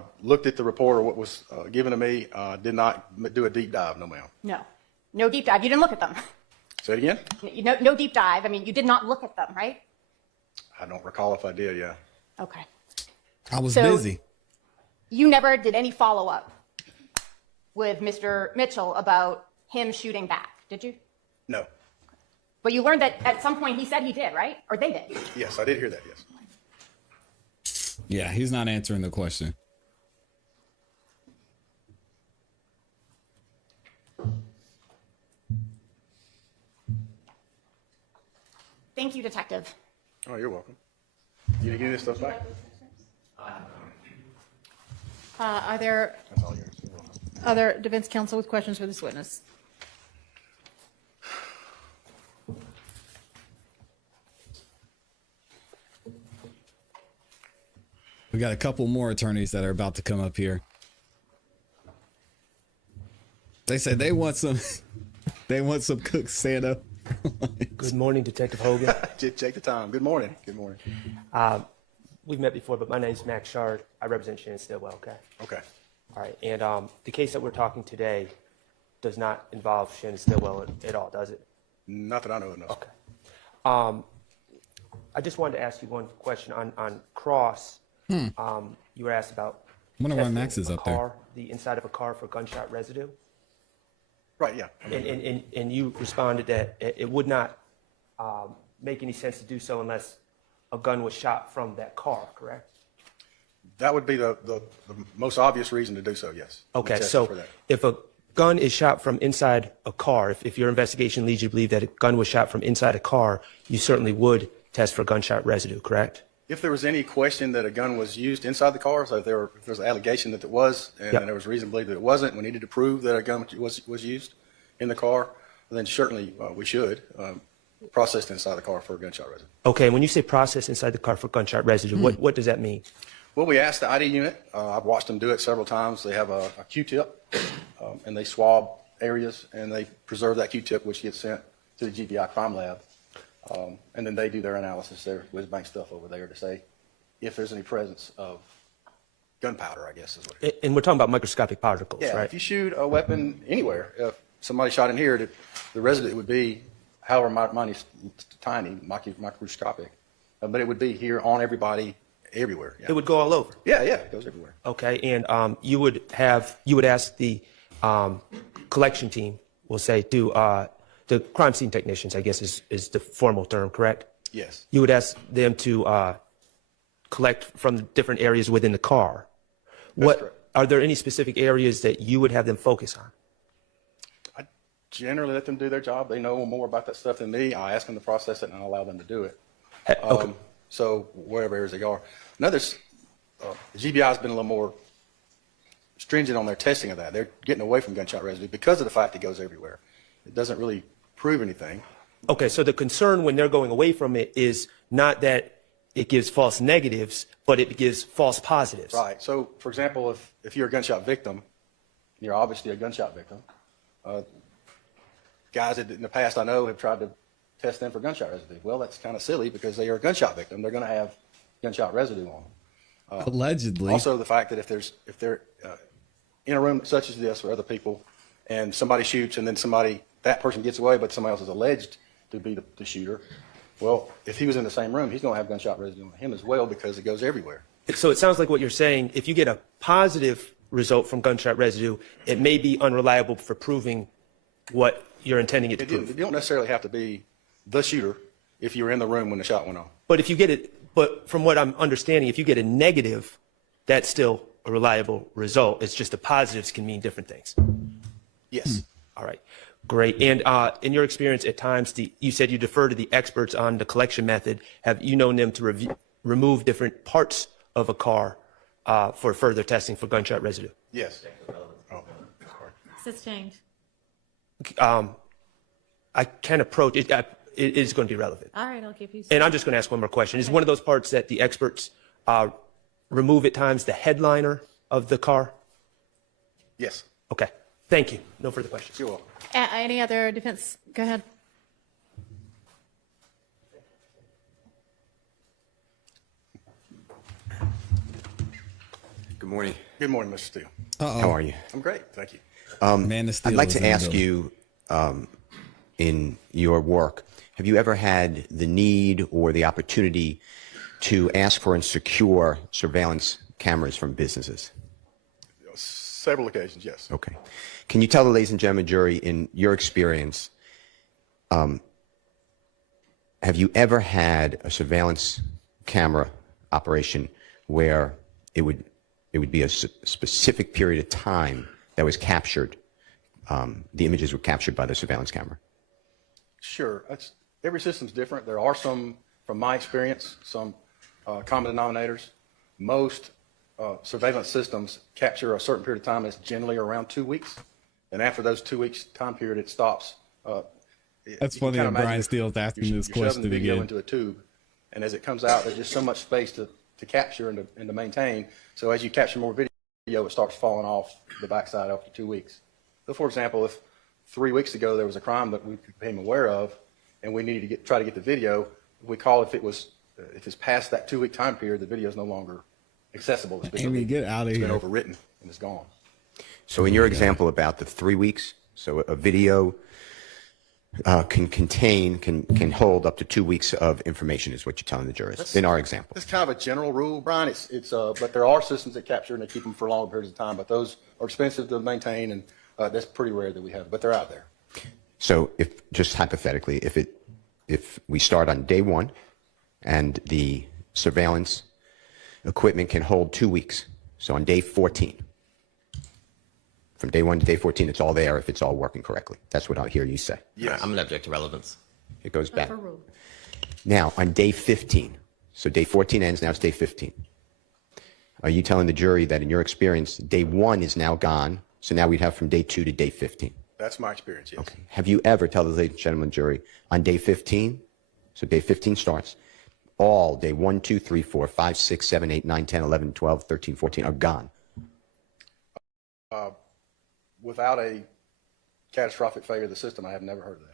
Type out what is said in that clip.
I looked at the report or what was given to me. Did not do a deep dive, no ma'am. No deep dive. You didn't look at them. Say it again? No deep dive. I mean, you did not look at them, right? I don't recall if I did, yeah. Okay. I was So- busy. You never did any follow-up with Mr. Mitchell about him shooting back, did you? No. But you learned that at some point he said he did, right? Or they did. Yes, I did hear that, yes. Yeah, he's not answering the question. Thank you, Detective. Oh, you're welcome. You give this stuff back? Are there That's all yours. You're welcome. other defense counsel with questions for this witness? We got a couple more attorneys that are about to come up here. They said they want some they want some cooked Santa. Good morning, Detective Hogan. Take the time. Good morning. Good morning. We've met before, but my name's Max Shard. I represent Shannon Stillwell, okay? Okay. All right, and the case that we're talking today does not involve Shannon Stillwell at all, does it? Not that I know of, no. Okay. I just wanted to ask you one question on CrossE. You were asked about I wonder why testing Max is a up there. car, the inside of a car for gunshot residue. Right, yeah. And you responded that it would not make any sense to do so unless a gun was shot from that car, correct? That would be the most obvious reason to do so, yes. We Okay, tested so for that. if a gun is shot from inside a car, if your investigation leads you to believe that a gun was shot from inside a car, you certainly would test for gunshot residue, correct? If there was any question that a gun was used inside the car, so if there was an allegation that it was, and Yep. there was reason to believe that it wasn't, we needed to prove that a gun was used in the car, then certainly we should process it inside the car for gunshot residue. Okay, and when you say process inside the car for gunshot residue, what does that mean? Well, we asked the ID unit. I've watched them do it several times. They have a Q-tip, and they swab areas, and they preserve that Q-tip, which gets sent to the GBI crime lab. And then they do their analysis, their whiz-bang stuff over there to say if there's any presence of gunpowder, I guess is what it is. And we're talking about microscopic particles, Yeah, right? if you shoot a weapon anywhere, if somebody shot in here, the residue would be however tiny, microscopic, but it would be here on everybody, everywhere. Yeah, It would go all over. yeah, it goes everywhere. Okay, and you would ask the collection team, we'll say, the crime scene technicians, I guess is the formal term, correct? Yes. You would ask them to collect from the different areas within the car. correct. Are there any specific areas that you would have them focus on? I generally let them do their job. They know more about that stuff than me. I ask them to process it and I allow them to do it. Okay. So wherever areas they are. Another, the GBI has been a little more stringent on their testing of that. They're getting away from gunshot residue because of the fact it goes everywhere. It doesn't really prove anything. Okay, so the concern when they're going away from it is not that it gives false negatives, but it gives false positives. Right. So, for example, if you're a gunshot victim, you're obviously a gunshot victim. Guys that in the past I know have tried to test them for gunshot residue. Well, that's kind of silly because they are a gunshot victim. They're going to have gunshot residue on them. Allegedly. Also, the fact that if they're in a room such as this with other people, and somebody shoots, and then that person gets away, but somebody else is alleged to be the shooter. Well, if he was in the same room, he's going to have gunshot residue on him as well because it goes everywhere. So it sounds like what you're saying, if you get a positive result from gunshot residue, it may be unreliable for proving what you're intending it to prove. You don't necessarily have to be the shooter if you were in the room when the shot went off. But if you get it, but from what I'm understanding, if you get a negative, that's still a reliable result. It's just the positives can mean different things. Yes. All right, great. And in your experience at times, you said you defer to the experts on the collection method. Have you known them to remove different parts of a car for further testing for gunshot residue? Yes. Oh, sorry. Sustained. I can approach it. It is going to be relevant. All right, I'll give you some. And I'm just going to ask one more question. Is one of those parts that the experts remove at times the headliner of the car? Yes. Okay. Thank you. No further questions. You're welcome. Any other defense? Go ahead. Good morning. Good morning, Mr. Steele. How are you? I'm great, thank you. Man, the Steel I'd like is to in the ask building. you, in your work, have you ever had the need or the opportunity to ask for and secure surveillance cameras from businesses? Several occasions, yes. Okay. Can you tell the ladies and gentlemen jury, in your experience, have you ever had a surveillance camera operation where it would be a specific period of time that was captured, the images were captured by the surveillance camera? Sure. Every system's different. There are some, from my experience, some common denominators. Most surveillance systems capture a certain period of time that's generally around 2 weeks. And after those 2 weeks time period, it stops. That's funny that Brian Steele's asking this you're shoving question the video again. into a tube, and as it comes out, there's just so much space to capture and to maintain. So as you capture more video, it starts falling off the backside after 2 weeks. So, for example, if 3 weeks ago there was a crime that we became aware of, and we needed to try to get the video, we call if it's past that 2 week time period, the video is no longer accessible. Amy, get out of It's been here. overwritten and it's gone. So in your example about the 3 weeks, so a video can hold up to 2 weeks of information is what you're telling the jurors in our example. It's kind of a general rule, Brian. But there are systems that capture and they keep them for longer periods of time, but those are expensive to maintain, and that's pretty rare that we have, but they're out there. So if, just hypothetically, if we start on day 1 and the surveillance equipment can hold 2 weeks, so on day 14, from day 1 to day 14, it's all there if it's all working correctly. That's what I hear you say. Yes. I'm going to object to relevance. It goes back. Overruled. Now, on day 15, so day 14 ends, now it's day 15. Are you telling the jury that in your experience, day 1 is now gone, so now we'd have from day 2 to day 15? That's my experience, yes. Okay. Have you ever, tell the ladies and gentlemen jury, on day 15, so day 15 starts, all day 1, 2, 3, 4, 5, 6, 7, 8, 9, 10, 11, 12, 13, 14 are gone? Without a catastrophic failure of the system, I have never heard of that.